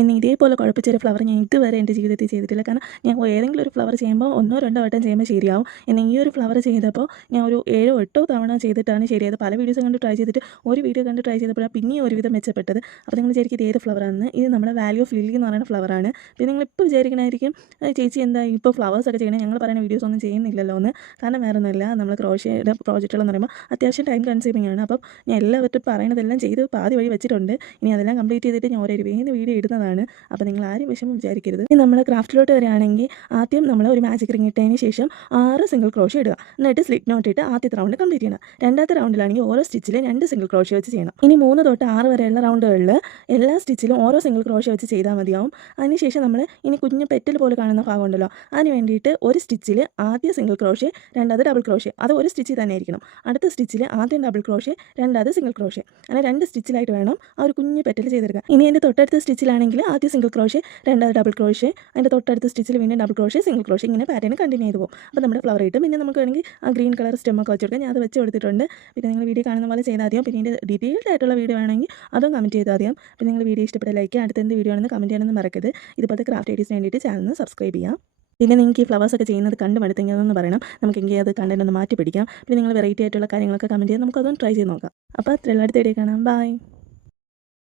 എന്നെ ഇതേപോലെ കുഴപ്പിച്ചൊരു ഫ്ലവർ ഞാൻ ഇതുവരെ എൻ്റെ ജീവിതത്തിൽ ചെയ്തിട്ടില്ല. കാരണം ഞാൻ ഏതെങ്കിലും ഒരു ഫ്ലവർ ചെയ്യുമ്പോൾ 1 2 വട്ടം ചെയ്യുമ്പോൾ ശരിയാവും. എന്നാൽ ഈ ഒരു ഫ്ലവർ ചെയ്തപ്പോൾ ഞാൻ ഒരു 7 8 തവണ ചെയ്തിട്ടാണ് ശരിയായത്. പല വീഡിയോസും കണ്ട് ട്രൈ ചെയ്തിട്ട് ഒരു വീഡിയോ കണ്ട് ട്രൈ ചെയ്തപ്പോഴാണ് പിന്നെയും ഒരുവിധം മെച്ചപ്പെട്ടത്. അപ്പോൾ നിങ്ങൾ വിചാരിക്കും ഇത് ഏത് ഫ്ലവറാണെന്ന്. ഇത് നമ്മുടെ വാല്യൂ ഓഫ് ലില്ലി എന്ന് പറയുന്ന ഫ്ലവറാണ്. പിന്നെ നിങ്ങളിപ്പോൾ വിചാരിക്കണമായിരിക്കും ചേച്ചി എന്താ ഇപ്പോൾ ഫ്ലവേഴ്സൊക്കെ ചെയ്യണേ, ഞങ്ങൾ പറയുന്ന വീഡിയോസ് ഒന്നും ചെയ്യുന്നില്ലല്ലോ എന്ന്. കാരണം വേറെ ഒന്നുമില്ല, നമ്മൾ ക്രോഷ്യയുടെ പ്രോജക്റ്റുകളെന്ന് പറയുമ്പോൾ അത്യാവശ്യം ടൈം കൺസ്യൂമിംഗ് ആണ്. അപ്പം ഞാൻ എല്ലാവരും പറയുന്നതെല്ലാം ചെയ്ത് പാതി വഴി വെച്ചിട്ടുണ്ട്. ഇനി അതെല്ലാം കംപ്ലീറ്റ് ചെയ്തിട്ട് ഞാൻ ഒരു വീഡിയോ ഇടുന്നതാണ്. അപ്പോൾ നിങ്ങൾ ആരും വിഷമം വിചാരിക്കരുത്. ഇനി നമ്മൾ ക്രാഫ്റ്റിലോട്ട് വരികയാണെങ്കിൽ ആദ്യം നമ്മൾ ഒരു മാജിക് റിംഗ് ഇട്ടതിന് ശേഷം 6 സിംഗിൾ ക്രോഷ്യ ഇടുക. എന്നിട്ട് സ്ലിറ്റ് നോട്ട് ഇട്ട് ആദ്യത്തെ റൗണ്ട് കംപ്ലീറ്റ് ചെയ്യണം. രണ്ടാമത്തെ റൗണ്ടിലാണെങ്കിൽ ഓരോ സ്റ്റിച്ചിൽ 2 സിംഗിൾ ക്രോഷ്യ വെച്ച് ചെയ്യണം. ഇനി 3 തൊട്ട് 6 വരെയുള്ള റൗണ്ടുകളിൽ എല്ലാ സ്റ്റിച്ചിലും ഓരോ സിംഗിൾ ക്രോഷ്യ വെച്ച് ചെയ്താൽ മതിയാവും. അതിനുശേഷം നമ്മൾ ഇനി കുഞ്ഞു പെറ്റൽ പോലെ കാണുന്ന ഭാഗം ഉണ്ടല്ലോ, അതിന് വേണ്ടിയിട്ട് ഒരു സ്റ്റിച്ചിൽ ആദ്യം സിംഗിൾ ക്രോഷ്യ, രണ്ടാമത് ഡബിൾ ക്രോഷ്യ. അത് ഒരു സ്റ്റിച്ചിൽ തന്നെ ആയിരിക്കണം. അടുത്ത സ്റ്റിച്ചിൽ ആദ്യം ഡബിൾ ക്രോഷ്യ, രണ്ടാമത് സിംഗിൾ ക്രോഷ്യ. അങ്ങനെ 2 സ്റ്റിച്ചിലായിട്ട് വേണം ആ ഒരു കുഞ്ഞു പെറ്റൽ ചെയ്തെടുക്കുക. ഇനി എൻ്റെ തൊട്ടടുത്ത സ്റ്റിച്ചിലാണെങ്കിൽ ആദ്യം സിംഗിൾ ക്രോഷ്യ, രണ്ടാമത് ഡബിൾ ക്രോഷ്യ, അതിൻ്റെ തൊട്ടടുത്ത സ്റ്റിച്ചിൽ വീണ്ടും ഡബിൾ ക്രോഷ്യ, സിംഗിൾ ക്രോഷ്യ, ഇങ്ങനെ പാറ്റേൺ കണ്ടിന്യൂ ചെയ്ത് പോകും. അപ്പോൾ നമ്മുടെ ഫ്ലവർ കിട്ടും. പിന്നെ നമുക്ക് വേണമെങ്കിൽ ആ ഗ്രീൻ കളർ സ്റ്റെമ്മൊക്കെ വെച്ച് കൊടുക്കാം. ഞാൻ അത് വെച്ച് കൊടുത്തിട്ടുണ്ട്. പിന്നെ നിങ്ങൾ വീഡിയോ കാണുന്ന പോലെ ചെയ്താൽ മതിയാവും. പിന്നെ ഇതിൻ്റെ ഡീറ്റെയിൽഡ് ആയിട്ടുള്ള വീഡിയോ വേണമെങ്കിൽ അതും കമൻറ്റ് ചെയ്താൽ മതിയാവും. പിന്നെ നിങ്ങൾ വീഡിയോ ഇഷ്ടപ്പെട്ട ലൈക്ക്, അടുത്ത എന്ത് വീഡിയോ ആണെന്ന് കമൻറ്റ് ചെയ്യാനൊന്നും മറക്കരുത്. ഇതുപോലത്തെ ക്രാഫ്റ്റ് ഐഡിയസിന് വേണ്ടിയിട്ട് ചാനൽ സബ്സ്ക്രൈബ് ചെയ്യാം. പിന്നെ നിങ്ങൾക്ക് ഈ ഫ്ലവേഴ്സൊക്കെ ചെയ്യുന്നത് കണ്ട് മടുത്തെങ്കിൽ അതൊന്ന് പറയണം. നമുക്കെങ്കിൽ അത് കണ്ടന്റ് ഒന്ന് മാറ്റി പിടിക്കാം. പിന്നെ നിങ്ങൾ വെറൈറ്റി ആയിട്ടുള്ള കാര്യങ്ങളൊക്കെ കമൻറ്റ് ചെയ്യാം. നമുക്കതൊന്ന് ട്രൈ ചെയ്ത് നോക്കാം. അപ്പോൾ അത്രയുള്ള അടുത്ത വീഡിയോ കാണാം. ബൈ.